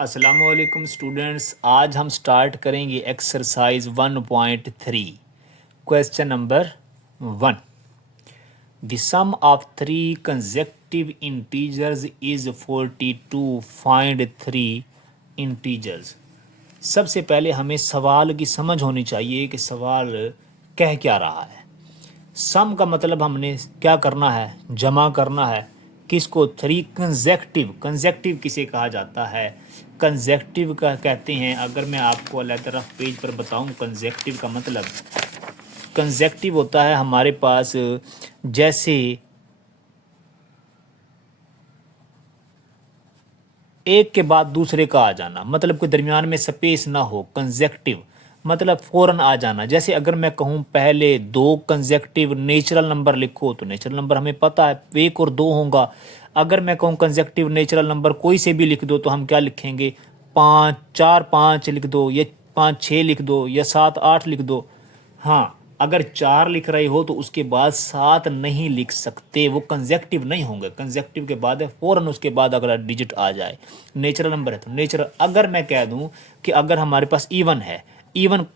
अस्सलामुअलैकुम स्टूडेंट्स, आज हम स्टार्ट करेंगे exercise 1.3 question number 1। The sum of three consecutive integers is 42। Find three integers. सबसे पहले हमें सवाल की समझ होनी चाहिए कि सवाल कह क्या रहा है। सम का मतलब हमने क्या करना है, जमा करना है। किसको? Three consecutive. कंसेक्टिव किसे कहा जाता है? कंसेक्टिव का कहते हैं, अगर मैं आपको अलग तरफ पेज पर बताऊं, कंसेक्टिव का मतलब, कंसेक्टिव होता है हमारे पास जैसे एक के बाद दूसरे का आ जाना, मतलब कोई दरमियान में स्पेस ना हो। कंसेक्टिव मतलब फ़ौरन आ जाना। जैसे अगर मैं कहूँ पहले दो कंसेक्टिव नेचुरल नंबर लिखो, तो नेचुरल नंबर हमें पता है एक और दो होगा। अगर मैं कहूँ कंसेक्टिव नेचुरल नंबर कोई से भी लिख दो, तो हम क्या लिखेंगे? पाँच, चार पाँच लिख दो, या पाँच छः लिख दो, या सात आठ लिख दो। हाँ, अगर चार लिख रहे हो तो उसके बाद सात नहीं लिख सकते, वो कंजेक्टिव नहीं होंगे। कंजेक्टिव के बाद है फ़ौरन उसके बाद अगला डिजिट आ जाए। नेचुरल नंबर है तो नेचुरल। अगर मैं कह दूं कि अगर हमारे पास इवन है, even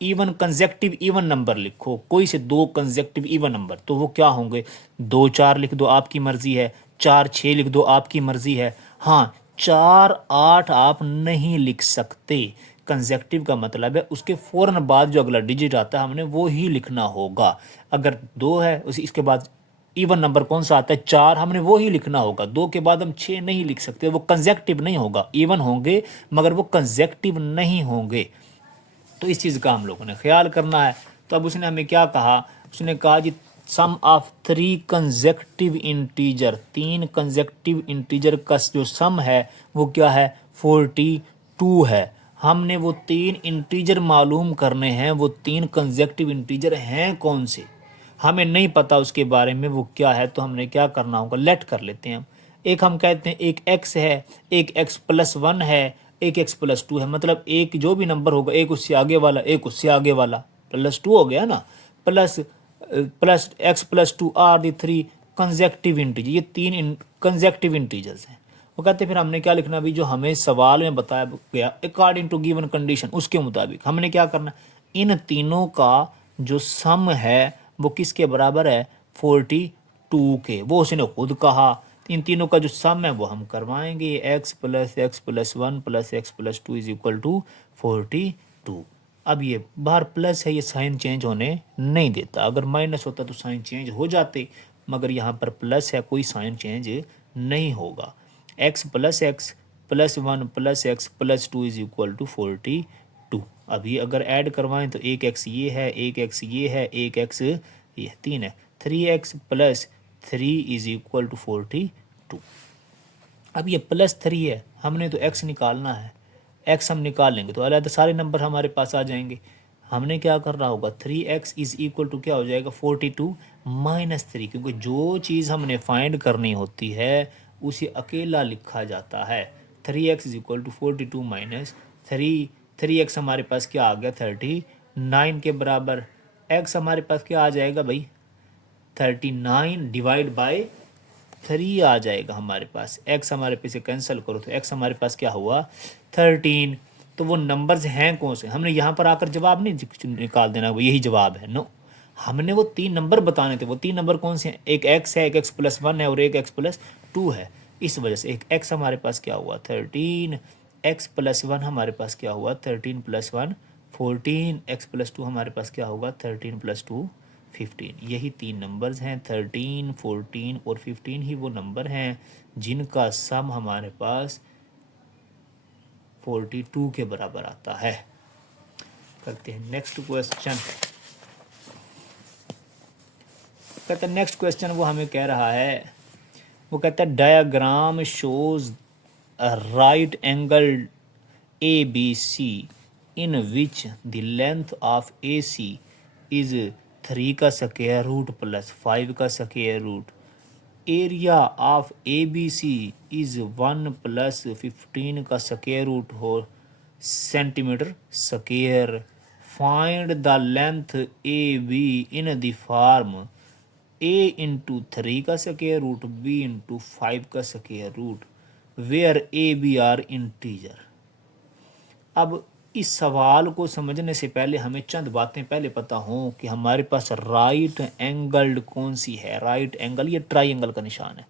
even conjunctive even number लिखो, कोई से दो कंजेक्टिव इवन नंबर, तो वो क्या होंगे? दो चार लिख दो, आपकी मर्जी है। चार छः लिख दो, आपकी मर्जी है। हाँ, चार आठ आप नहीं लिख सकते। कंजेक्टिव का मतलब है उसके फ़ौरन बाद जो अगला डिजिट आता है हमने वो ही लिखना होगा। अगर दो है उसी इसके बाद इवन नंबर कौन सा आता है? चार, हमने वो ही लिखना होगा। दो के बाद हम छः नहीं लिख सकते, वो कंजेक्टिव नहीं होगा। इवन होंगे मगर वो कंजेक्टिव नहीं होंगे। तो इस चीज़ का हम लोगों ने ख्याल करना है। तो अब उसने हमें क्या कहा? उसने कहा जी सम ऑफ थ्री कंजेक्टिव इंटीजर, तीन कंजेक्टिव इंटीजर का जो सम है वो क्या है? 42 है। हमने वो तीन इंटीजर मालूम करने हैं। वो तीन कंजेक्टिव इंटीजर हैं कौन से, हमें नहीं पता उसके बारे में वो क्या है। तो हमने क्या करना होगा, लेट कर लेते हैं हम। एक हम कहते हैं एक x है, एक x+1 है, एक x+2 है। मतलब एक जो भी नंबर होगा, एक उससे आगे वाला, एक उससे आगे वाला, +2 हो गया ना। Plus plus x+2 are the three consecutive integer. ये तीन कंजेक्टिव इंटीजर्स हैं। वो कहते हैं फिर हमने क्या लिखना भी, जो हमें सवाल में बताया गया अकॉर्डिंग टू गिवन कंडीशन, उसके मुताबिक हमने क्या करना, इन तीनों का जो सम है वो किसके बराबर है? 42 के। वो उसने खुद कहा। इन तीनों का जो सम है वो हम करवाएंगे, x+x+1 + x+2 = 42। अब ये बाहर प्लस है, ये साइन चेंज होने नहीं देता। अगर माइनस होता तो साइन चेंज हो जाते, मगर यहाँ पर प्लस है, कोई साइन चेंज नहीं होगा। x+x+1 + x+2 = 42। अभी अगर ऐड करवाएं तो एक x ये है, एक x ये है, एक x ये, तीन है। 3x + 3 = 42। अब ये +3 है, हमने तो x निकालना है। x हम निकाल लेंगे तो अलग सारे नंबर हमारे पास आ जाएंगे। हमने क्या करना होगा, 3x = क्या हो जाएगा? 42 - 3, क्योंकि जो चीज़ हमने फाइंड करनी होती है उसे अकेला लिखा जाता है। 3x = 42 - 3। 3x हमारे पास क्या आ गया? 39 के बराबर। x हमारे पास क्या आ जाएगा भाई? 39 डिवाइड बाय 3 आ जाएगा हमारे पास। x हमारे पे से कैंसिल करो तो x हमारे पास क्या हुआ? 13। तो वो नंबर्स हैं कौन से? हमने यहाँ पर आकर जवाब नहीं निकाल देना वो यही जवाब है, नो। हमने वो तीन नंबर बताने थे। वो तीन नंबर कौन से हैं? एक x है, एक x+1 है और एक x+2 है। इस वजह से एक x हमारे पास क्या हुआ? 13। x+1 हमारे पास क्या हुआ? 13 + 1 14। x+2 हमारे पास क्या होगा? 13 + 2 15। यही तीन नंबर्स हैं, 13, 14 और 15 ही वो नंबर हैं जिनका सम हमारे पास 42 के बराबर आता है। करते हैं नेक्स्ट क्वेश्चन। कहते हैं नेक्स्ट क्वेश्चन वो हमें कह रहा है, वो कहता है diagram shows right angle ABC in which the length of AC is 3 का स्क्वायर रूट + 5 का square root. Area of ABC is 1 + 15 का स्क्वायर रूट हो centimetre square. Find the length AB in the form A × 3 का square root, B × 5 का square root, where AB are integer. अब इस सवाल को समझने से पहले हमें चंद बातें पहले पता हों कि हमारे पास राइट एंगल्ड कौन सी है। राइट एंगल, ये ट्राइंगल का निशान है,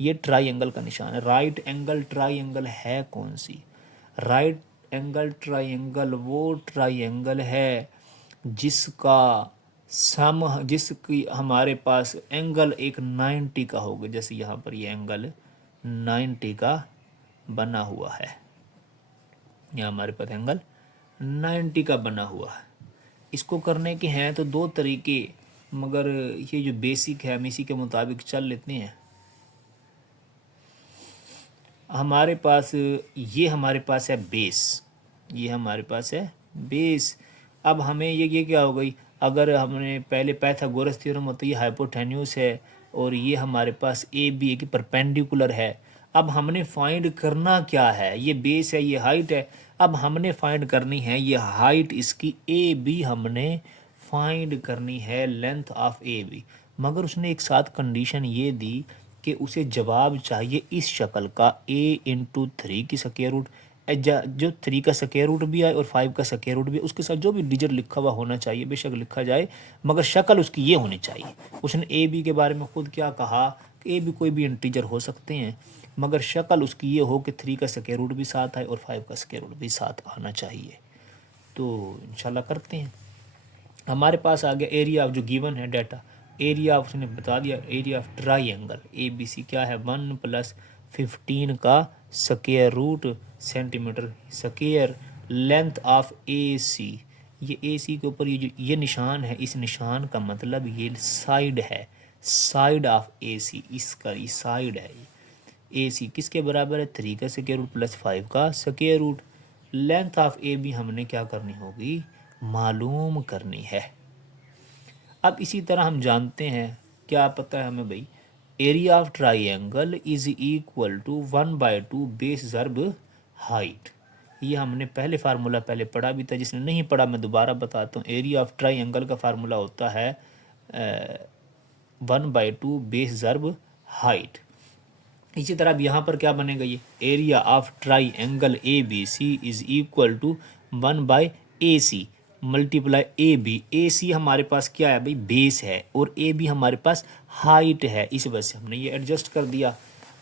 ये ट्राइंगल का निशान है। राइट एंगल ट्राइंगल है कौन सी? राइट एंगल ट्राइंगल वो ट्राइंगल है जिसका जिसकी हमारे पास एंगल एक 90 का होगा। जैसे यहाँ पर ये एंगल 90 का बना हुआ है, यहाँ हमारे पास एंगल 90 का बना हुआ है। इसको करने के हैं तो दो तरीके, मगर ये जो बेसिक है हम इसी के मुताबिक चल लेते हैं। हमारे पास ये हमारे पास है बेस, ये हमारे पास है बेस। अब हमें ये क्या हो गई, अगर हमने पहले पाइथागोरस थ्योरम होता है, ये हाइपोटेन्यूस है और ये हमारे पास ए बी की परपेंडिकुलर है। अब हमने फाइंड करना क्या है, ये बेस है, ये हाइट है। अब हमने फाइंड करनी है ये हाइट इसकी ए बी हमने फाइंड करनी है, लेंथ ऑफ ए बी। मगर उसने एक साथ कंडीशन ये दी कि उसे जवाब चाहिए इस शक्ल का, a/3 की स्क्वायर रूट, जो 3 का स्क्वायर रूट भी आए और 5 का स्क्वायर रूट भी, उसके साथ जो भी डिजिट लिखा हुआ होना चाहिए बेशक लिखा जाए, मगर शक्ल उसकी ये होनी चाहिए। उसने ए बी के बारे में खुद क्या कहा कि ए बी कोई भी इंटीजर हो सकते हैं, मगर शक्ल उसकी ये हो कि 3 का स्क्वायर रूट भी साथ आए और 5 का स्क्वायर रूट भी साथ आना चाहिए। तो इंशाल्लाह करते हैं। हमारे पास आ गया एरिया ऑफ जो गिवन है डाटा, एरिया ऑफ उसने बता दिया, area of triangle A B C क्या है 1 + 15 का square root centimetre square. Length of A C, ये ए सी के ऊपर ये जो ये निशान है, इस निशान का मतलब ये साइड है, साइड ऑफ ए सी, इसका ये साइड है। ए सी किसके बराबर है 3 का स्क्वायर रूट + 5 का square root. Length of A B हमने क्या करनी होगी, मालूम करनी है। अब इसी तरह हम जानते हैं, क्या पता है हमें भाई, area of triangle is equal to 1/2 base ज़र्ब हाइट। ये हमने पहले फार्मूला पहले पढ़ा भी था, जिसने नहीं पढ़ा मैं दोबारा बताता हूँ। एरिया ऑफ ट्राइंगल का फार्मूला होता है 1/2 बेस ज़र्ब हाइट। इसी तरह अब यहाँ पर क्या बनेगा, ये area of triangle A B C is equal to 1/AC multiply A B. A C हमारे पास क्या है भाई, बेस है, और ए बी हमारे पास हाइट है, इस वजह से हमने ये एडजस्ट कर दिया।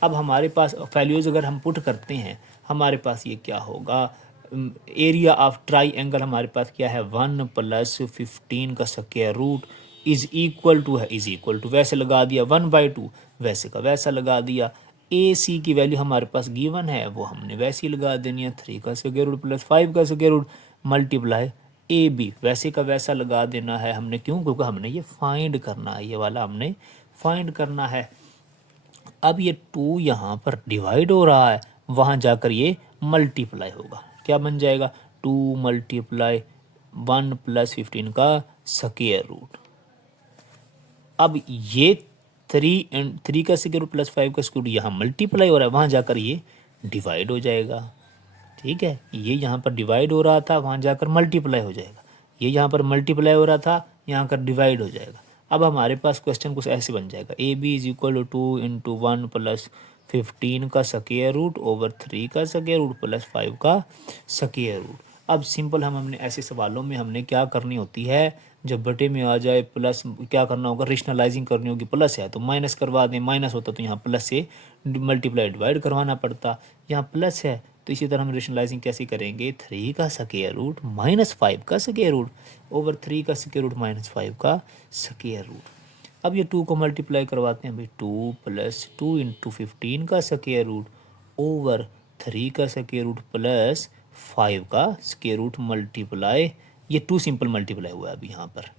अब हमारे पास वैल्यूज़ अगर हम पुट करते हैं, हमारे पास ये क्या होगा, एरिया ऑफ ट्राइंगल हमारे पास क्या है 1 + 15 का square root is equal to है, इज इक्वल टू वैसे लगा दिया, 1/2 वैसे का वैसा लगा दिया। ए सी की वैल्यू हमारे पास गिवन है, वो हमने वैसे ही लगा देनी है, 3 का स्क्वायर रूट + 5 का square root multiply A B वैसे का वैसा लगा देना है हमने। क्यों? क्योंकि हमने ये फाइंड करना है, ये वाला हमने फाइंड करना है। अब ये 2 यहाँ पर डिवाइड हो रहा है, वहाँ जाकर ये मल्टीप्लाई होगा, क्या बन जाएगा 2 × 1 + 15 का स्क्वायर रूट। अब ये 3 का स्क्वायर रूट + 5 का स्क्वायर रूट यहाँ मल्टीप्लाई हो रहा है, वहाँ जाकर ये डिवाइड हो जाएगा। ठीक है, ये यहाँ पर डिवाइड हो रहा था, वहाँ जाकर मल्टीप्लाई हो जाएगा। ये यहाँ पर मल्टीप्लाई हो रहा था, यहाँ कर डिवाइड हो जाएगा। अब हमारे पास क्वेश्चन कुछ ऐसे बन जाएगा, A B is equal to 2 × 1 + 15 का स्क्वायर रूट ओवर 3 का स्क्वायर रूट + 5 का स्क्वायर रूट। अब सिंपल हमने ऐसे सवालों में हमने क्या करनी होती है, जब बटे में आ जाए प्लस क्या करना होगा, रेशनलाइजिंग करनी होगी। प्लस है तो माइनस करवा दें, माइनस होता तो यहाँ प्लस से मल्टीप्लाई डिवाइड करवाना पड़ता, यहाँ प्लस है तो इसी तरह हम रेशनलाइजिंग कैसे करेंगे, 3 का स्क्वायर रूट -5 का स्क्वायर रूट ओवर 3 का स्क्वायर रूट -5 का स्क्वायर रूट। अब ये 2 को मल्टीप्लाई करवाते हैं भाई, 2 + 2 × 15 का स्क्वायर रूट ओवर 3 का स्क्वायर रूट + 5 का स्क्वायर रूट मल्टीप्लाई, ये 2 सिंपल मल्टीप्लाई हुआ है अभी यहाँ पर,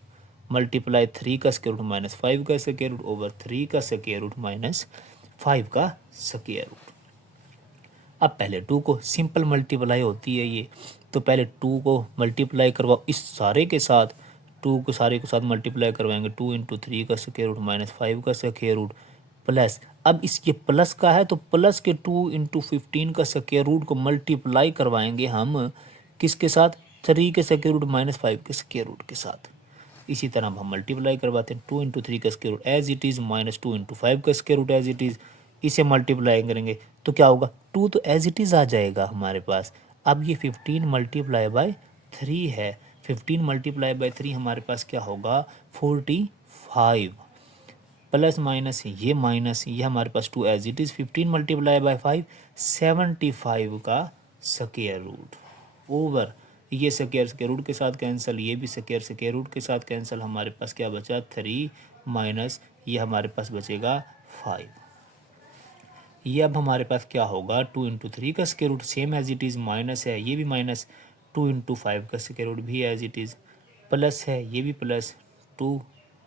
मल्टीप्लाई 3 का स्क्वायर रूट -5 का स्क्वायर रूट ओवर 3 का स्क्वायर रूट -5 का स्क्वायर रूट। अब पहले 2 को सिंपल मल्टीप्लाई होती है ये, तो पहले 2 को मल्टीप्लाई करवाओ इस सारे के साथ, 2 को सारे के साथ मल्टीप्लाई करवाएंगे, 2 × 3 का स्क्वायर रूट -5 का स्क्वायर रूट प्लस, अब इसके प्लस का है तो प्लस के 2 × 15 का स्क्वायर रूट को मल्टीप्लाई करवाएंगे हम किसके साथ, 3 के स्क्वायर रूट -5 के स्क्वायर रूट के साथ। इसी तरह हम मल्टीप्लाई करवाते हैं, 2 × 3 का square root as it is -2 × 5 का square root as it is, इसे मल्टीप्लाई करेंगे तो क्या होगा, 2 तो एज इट इज़ आ जाएगा हमारे पास, अब ये 15 मल्टीप्लाई बाय 3 है, 15 मल्टीप्लाई बाय 3 हमारे पास क्या होगा 45, प्लस माइनस ये माइनस ये हमारे पास 2 as it is, 15 multiply by 5 75 का स्क्वायर रूट ओवर ये स्क्वायर रूट के साथ कैंसिल, ये भी स्क्वायर रूट के साथ कैंसिल, हमारे पास क्या बचा 3 माइनस ये हमारे पास बचेगा 5। ये अब हमारे पास क्या होगा 2 इंटू 3 का square root same as it is, minus है ये भी माइनस, 2 इंटू 5 का स्क्वायर रूट भी एज इट इज़, प्लस है ये भी प्लस 2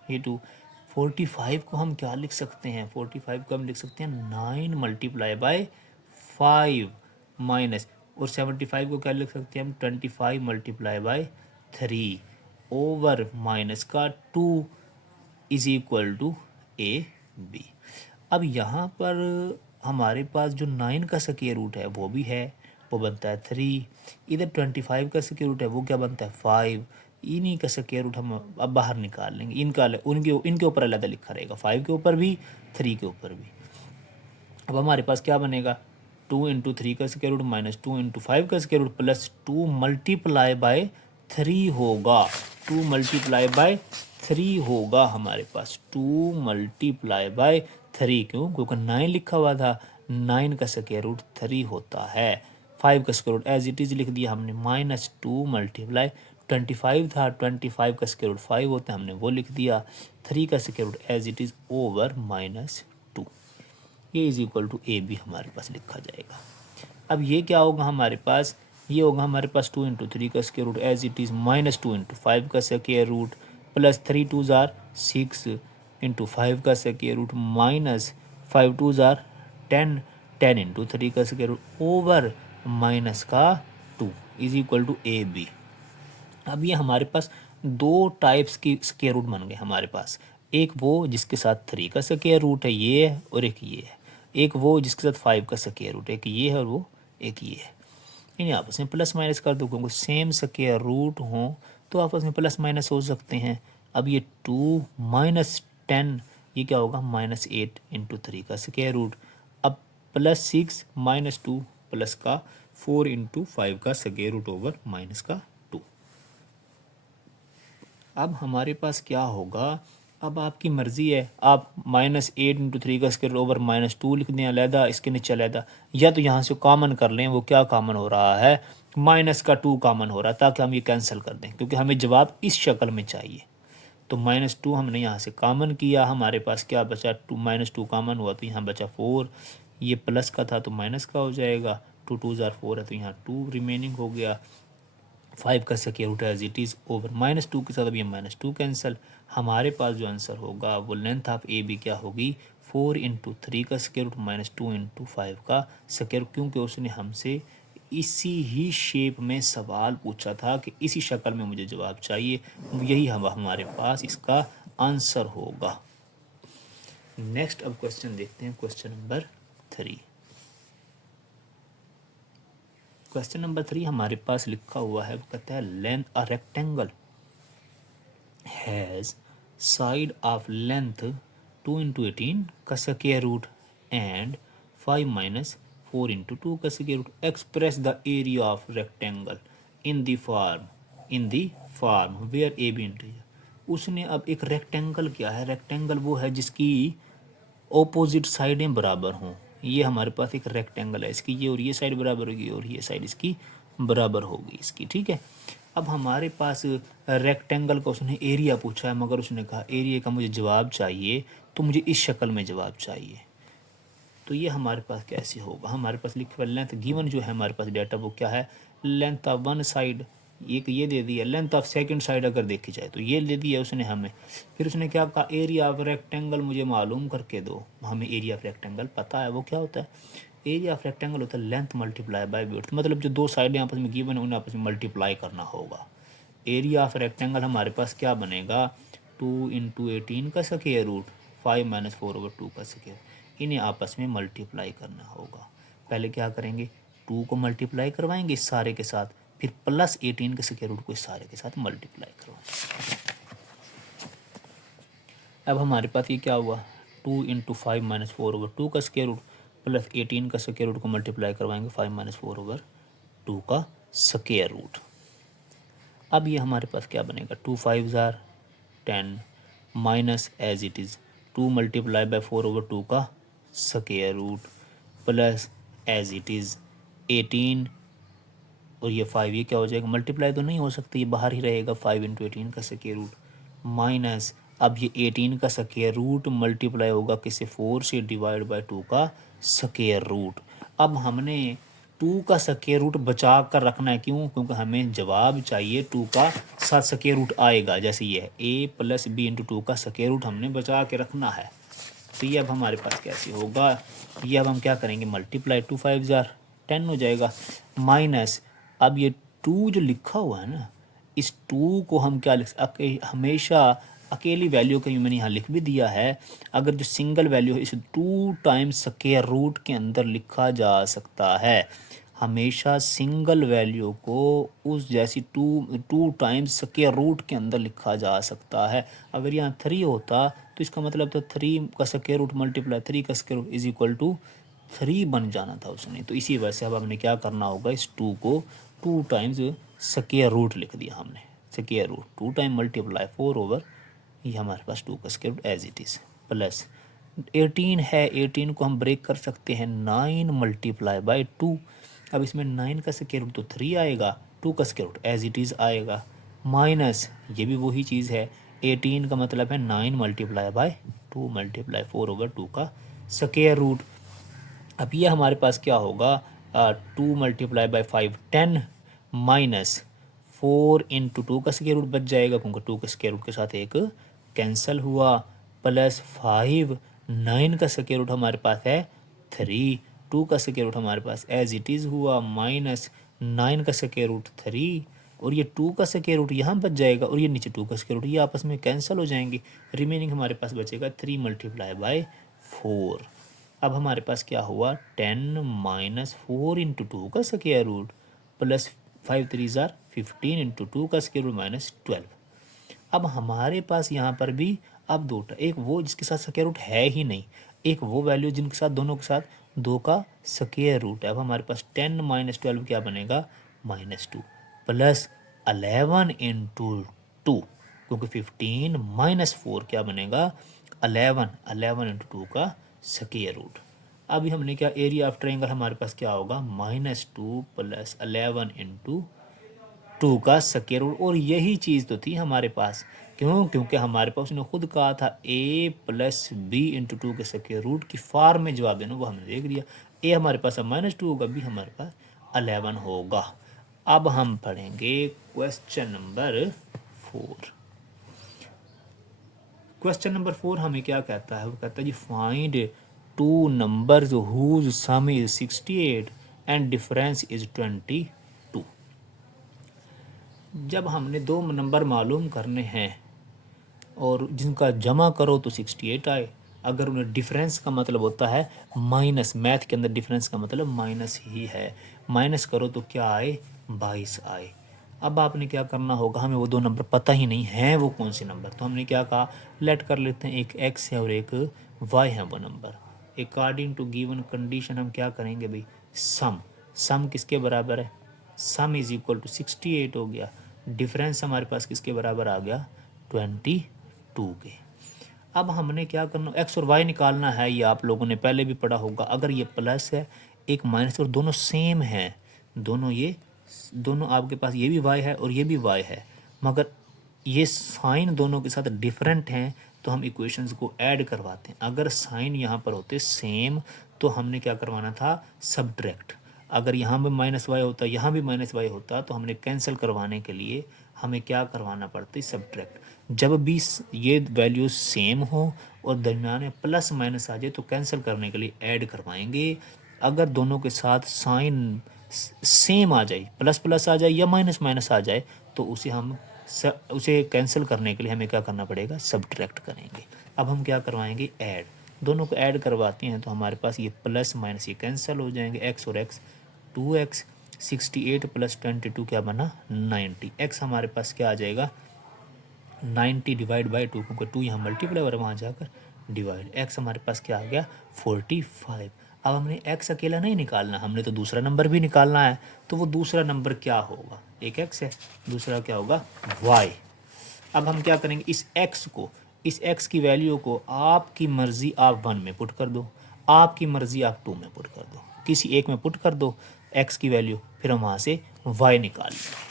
ये 2। 45 को हम क्या लिख सकते हैं, 45 को हम लिख सकते हैं 9 मल्टीप्लाई बाय 5 माइनस, और 75 को क्या लिख सकते हैं हम 25 मल्टीप्लाई बाय 3 ओवर माइनस का 2 is equal to A B. अब यहाँ पर हमारे पास जो 9 का स्क्वायर रूट है वो भी है, वो बनता है 3, इधर 25 का स्क्वायर रूट है वो क्या बनता है 5, इन्हीं का स्क्वायर रूट हम अब बाहर निकाल लेंगे, इनके ऊपर अलग लिखा रहेगा, 5 के ऊपर भी 3 के ऊपर भी। अब हमारे पास क्या बनेगा 2 इंटू 3 का स्क्वायर रूट माइनस 2 इंटू 5 का square root plus 2 multiply by 3 होगा, 2 मल्टीप्लाई बाय 3 होगा हमारे पास, 2 मल्टीप्लाई बाय 3, क्यों क्योंकि 9 लिखा हुआ था, 9 का स्क्वायर रूट 3 होता है, 5 का square root as it is लिख दिया हमने, माइनस 2 मल्टीप्लाई 25 था, 25 का स्क्वायर रूट 5 होता है हमने वो लिख दिया, 3 का square root as it is over minus 2, ये is equal to A B हमारे पास लिखा जाएगा। अब ये क्या होगा हमारे पास, ये होगा हमारे पास 2 इंटू 3 का square root as it is minus 2 into 5 का स्क्वायर रूट प्लस 3 2 ज़ार 6 इंटू 5 का स्क्वायर रूट माइनस 5 2 ज़ार 10, 10 इंटू 3 का स्क्वायर रूट ओवर माइनस का 2 is equal to A B. अब ये हमारे पास दो टाइप्स की स्क्वायर रूट बन गए हमारे पास, एक वो जिसके साथ 3 का स्क्वायर रूट है ये है, और एक ये है, एक वो जिसके साथ 5 का स्क्वायर रूट है, एक ये है और वो एक ये है। इन्हें आपस में प्लस माइनस कर दो, क्योंकि सेम स्क्वायर रूट हों तो आपस में प्लस माइनस हो सकते हैं। अब ये 2 माइनस 10 ये क्या होगा माइनस 8 इंटू 3 का स्क्वायर रूट, अब प्लस 6 माइनस 2 प्लस का 4 इंटू 5 का स्क्वायर रूट ओवर माइनस का 2। अब हमारे पास क्या होगा, अब आपकी मर्ज़ी है, आप माइनस 8 इंटू 3 का स्क्वायर ओवर माइनस 2 लिख दें अलहदा, इसके नीचे अलहदा, या तो यहाँ से कॉमन कर लें, वो क्या कॉमन हो रहा है माइनस का 2 कॉमन हो रहा है, ताकि हम ये कैंसिल कर दें, क्योंकि हमें जवाब इस शक्ल में चाहिए। तो माइनस 2 हमने यहाँ से कॉमन किया, हमारे पास क्या बचा 2 माइनस 2 कॉमन हुआ तो यहाँ बचा 4, ये प्लस का था तो माइनस का हो जाएगा, 2 2 ज़ार 4 है तो यहाँ 2 रिमेनिंग हो गया, 5 का square root as it is over minus 2 के साथ अब ये माइनस 2 कैंसिल, हमारे पास जो आंसर होगा वो लेंथ ऑफ ए बी क्या होगी 4 इंटू 3 का स्क्वायर रूट माइनस 2 इंटू 5 का स्क्वायर, क्योंकि उसने हमसे इसी ही शेप में सवाल पूछा था कि इसी शक्ल में मुझे जवाब चाहिए, यही हमारे पास इसका आंसर होगा। नेक्स्ट अब क्वेश्चन देखते हैं, क्वेश्चन नंबर 3। क्वेश्चन नंबर 3 हमारे पास लिखा हुआ है, वो कहता है length a rectangle has side of length 2 into 18 का square root and 5 minus 4 into 2 का square root, express the area of rectangle in the form where A B integer. उसने अब एक रेक्टेंगल क्या है, रेक्टेंगल वो है जिसकी ऑपोजिट साइडें बराबर हों, ये हमारे पास एक रेक्टेंगल है, इसकी ये और ये साइड बराबर होगी और ये साइड इसकी बराबर होगी इसकी, ठीक है। अब हमारे पास रेक्टेंगल का उसने एरिया पूछा है, मगर उसने कहा एरिया का मुझे जवाब चाहिए तो मुझे इस शक्ल में जवाब चाहिए, तो ये हमारे पास कैसे होगा, हमारे पास लिखे हुआ लेंथ गिवन जो है हमारे पास डाटा वो क्या है, लेंथ ऑफ वन साइड एक ये दे दिया, लेंथ ऑफ सेकंड साइड अगर देखी जाए तो ये दे दिया उसने हमें, फिर उसने क्या कहा एरिया ऑफ रेक्टेंगल मुझे मालूम करके दो, हमें एरिया ऑफ रेक्टेंगल पता है वो क्या होता है, एरिया ऑफ रेक्टेंगल होता है लेंथ मल्टीप्लाई बाय विड्थ, मतलब जो दो साइडें आपस में गिवन है उन्हें आपस में मल्टीप्लाई करना होगा। एरिया ऑफ रेक्टेंगल हमारे पास क्या बनेगा 2 इंटू 18 का स्क्वायर रूट 5 माइनस 4 ओवर 2 का स्क्वायर, इन्हें आपस में मल्टीप्लाई करना होगा। पहले क्या करेंगे 2 को मल्टीप्लाई करवाएंगे इस सारे के साथ, फिर प्लस 18 के स्क्वायर रूट को इस सारे के साथ मल्टीप्लाई करवाएंगे। अब हमारे पास ये क्या हुआ 2 इंटू 5 माइनस 4 ओवर 2 का स्क्वायर रूट प्लस 18 का स्क्वायर रूट को मल्टीप्लाई करवाएंगे 5 माइनस 4 ओवर 2 का स्क्वायर रूट। अब ये हमारे पास क्या बनेगा, 2 5 जार 10 minus as it is 2 multiply by 4 over 2 का square root plus as it is 18 और ये 5, ये क्या हो जाएगा, मल्टीप्लाई तो नहीं हो सकती, ये बाहर ही रहेगा, 5 इंटू 18 का स्क्वायर रूट माइनस अब ये 18 का स्क्वायर रूट मल्टीप्लाई होगा किससे, 4 से डिवाइड बाय 2 का स्क्वायर रूट। अब हमने 2 का स्क्वायर रूट बचा कर रखना है, क्यों, क्योंकि हमें जवाब चाहिए 2 का साथ स्क्वायर रूट आएगा, जैसे ये है a प्लस बी इंटू 2 का स्क्वायर रूट हमने बचा के रखना है। तो ये अब हमारे पास कैसे होगा, ये अब हम क्या करेंगे, मल्टीप्लाई 2 5 जार 10 हो जाएगा माइनस अब ये 2 जो लिखा हुआ है ना, इस 2 को हम क्या हमेशा अकेली वैल्यू का मैंने यहाँ लिख भी दिया है, अगर जो सिंगल वैल्यू है इसे 2 टाइम्स स्क्वायर रूट के अंदर लिखा जा सकता है। हमेशा सिंगल वैल्यू को उस जैसी 2 टाइम्स स्क्वायर रूट के अंदर लिखा जा सकता है। अगर यहाँ 3 होता तो इसका मतलब था 3 का स्क्वायर रूट मल्टीप्लाई 3 का square root is equal to 3 बन जाना था उसने। तो इसी वजह से अब हमने क्या करना होगा, इस 2 को 2 टाइम्स स्क्वायर रूट लिख दिया हमने, square root 2 time multiply 4 over ये हमारे पास 2 का square root as it is plus 18 है, 18 को हम ब्रेक कर सकते हैं 9 मल्टीप्लाई बाई 2। अब इसमें 9 का स्क्वायर रूट तो 3 आएगा, 2 का square root as it is आएगा माइनस ये भी वही चीज़ है, 18 का मतलब है 9 मल्टीप्लाई बाई 2 मल्टीप्लाई 4 ओवर 2 का स्क्वायर रूट। अब ये हमारे पास क्या होगा, 2 मल्टीप्लाई बाई 5 10 माइनस 4 इंटू 2 का स्क्वायर रूट बच जाएगा, क्योंकि 2 के स्क्वायर रूट के साथ एक कैंसिल हुआ प्लस 5 9 का स्क्वायर रूट हमारे पास है 3, 2 का स्क्वायर रूट हमारे पास एज इट इज़ हुआ माइनस 9 का स्क्वायर रूट 3 और ये 2 का स्क्वायर रूट यहाँ बच जाएगा और ये नीचे 2 का स्क्वायर रूट, ये आपस में कैंसिल हो जाएंगे, रिमेनिंग हमारे पास बचेगा 3 मल्टीप्लाई बाई 4। अब हमारे पास क्या हुआ, 10 माइनस 4 इंटू 2 का स्क्वायर रूट प्लस 5 3 जार 15 इंटू 2 का स्क्वायर रूट माइनस 12। अब हमारे पास यहाँ पर भी अब दो, एक वो जिसके साथ स्क्वायर रूट है ही नहीं, एक वो वैल्यू जिनके साथ दोनों के साथ 2 का स्क्वायर रूट है। अब हमारे पास 10 माइनस 12 क्या बनेगा, -2 प्लस 11 इंटू 2, क्योंकि 15 माइनस 4 क्या बनेगा 11 इंटू 2 का स्क्वायर रूट। अभी हमने क्या, एरिया ऑफ ट्रायंगल हमारे पास क्या होगा, -2 प्लस 11 इंटू 2 का स्क्वायर रूट। और यही चीज़ तो थी हमारे पास, क्यों, क्योंकि हमारे पास उसने खुद कहा था a प्लस बी इंटू 2 के स्क्वायर रूट की फॉर्म में जवाब देना, वो हमने देख लिया। a हमारे पास -2 होगा, b हमारे पास 11 होगा। अब हम पढ़ेंगे क्वेश्चन नंबर 4। क्वेश्चन नंबर 4 हमें क्या कहता है, वो कहता है जी find 2 numbers whose sum is 68 and difference is 22। जब हमने 2 नंबर मालूम करने हैं और जिनका जमा करो तो 68 आए, अगर उन्हें डिफरेंस का मतलब होता है माइनस, मैथ के अंदर डिफरेंस का मतलब माइनस ही है, माइनस करो तो क्या आए 22 आए। अब आपने क्या करना होगा, हमें वो 2 नंबर पता ही नहीं है वो कौन से नंबर, तो हमने क्या कहा, लेट कर लेते हैं, एक x है और एक y है वो नंबर। अकॉर्डिंग टू गिवन कंडीशन हम क्या करेंगे भाई, सम किसके बराबर है, सम इज इक्वल टू 68 हो गया, डिफरेंस हमारे पास किसके बराबर आ गया 22 के। अब हमने क्या करना, x और y निकालना है, ये आप लोगों ने पहले भी पढ़ा होगा। अगर ये प्लस है एक माइनस और दोनों सेम हैं, दोनों आपके पास ये भी y है और ये भी y है, मगर ये साइन दोनों के साथ डिफरेंट हैं, तो हम इक्वेशंस को ऐड करवाते हैं। अगर साइन यहाँ पर होते सेम तो हमने क्या करवाना था, सब्ट्रैक्ट। अगर यहाँ भी -y होता, यहाँ भी -y होता, तो हमने कैंसिल करवाने के लिए हमें क्या करवाना पड़ता, सब्ट्रैक्ट। जब भी ये वैल्यू सेम हो और दरमियान में प्लस माइनस आ जाए तो कैंसिल करने के लिए ऐड करवाएंगे। अगर दोनों के साथ साइन सेम आ जाए, प्लस प्लस आ जाए या माइनस माइनस आ जाए, तो उसे कैंसिल करने के लिए हमें क्या करना पड़ेगा, सब्ट्रैक्ट करेंगे। अब हम क्या करवाएंगे, ऐड, दोनों को ऐड करवाते हैं तो हमारे पास ये प्लस माइनस ये कैंसिल हो जाएंगे, x और x 2x, 68 प्लस 22 क्या बना 90, x हमारे पास क्या आ जाएगा 90 डिवाइड बाई 2, क्योंकि 2 यहाँ मल्टीप्लाई और वहाँ जाकर डिवाइड, x हमारे पास क्या आ गया 45। अब हमने x अकेला नहीं निकालना, हमने तो दूसरा नंबर भी निकालना है। तो वो दूसरा नंबर क्या होगा, एक x है, दूसरा क्या होगा y। अब हम क्या करेंगे, इस x की वैल्यू को आपकी मर्ज़ी आप 1 में पुट कर दो, आपकी मर्ज़ी आप 2 में पुट कर दो, किसी एक में पुट कर दो x की वैल्यू, फिर हम वहाँ से y निकाल लेंगे।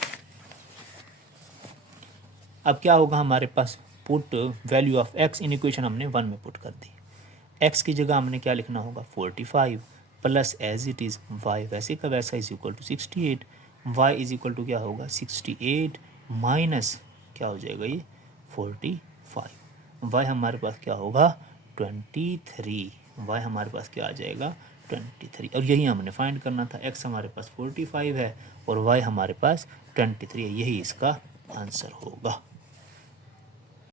अब क्या होगा हमारे पास, put value of x in equation हमने 1 में पुट कर दी। x की जगह हमने क्या लिखना होगा 45 plus as it is y वैसे का वैसा is equal to 68, y is equal to क्या होगा 68 माइनस क्या हो जाएगा ये 45, y हमारे पास क्या होगा 23, y हमारे पास क्या आ जाएगा 23। और यही हमने फाइंड करना था, x हमारे पास 45 है और y हमारे पास 23 है, यही इसका आंसर होगा।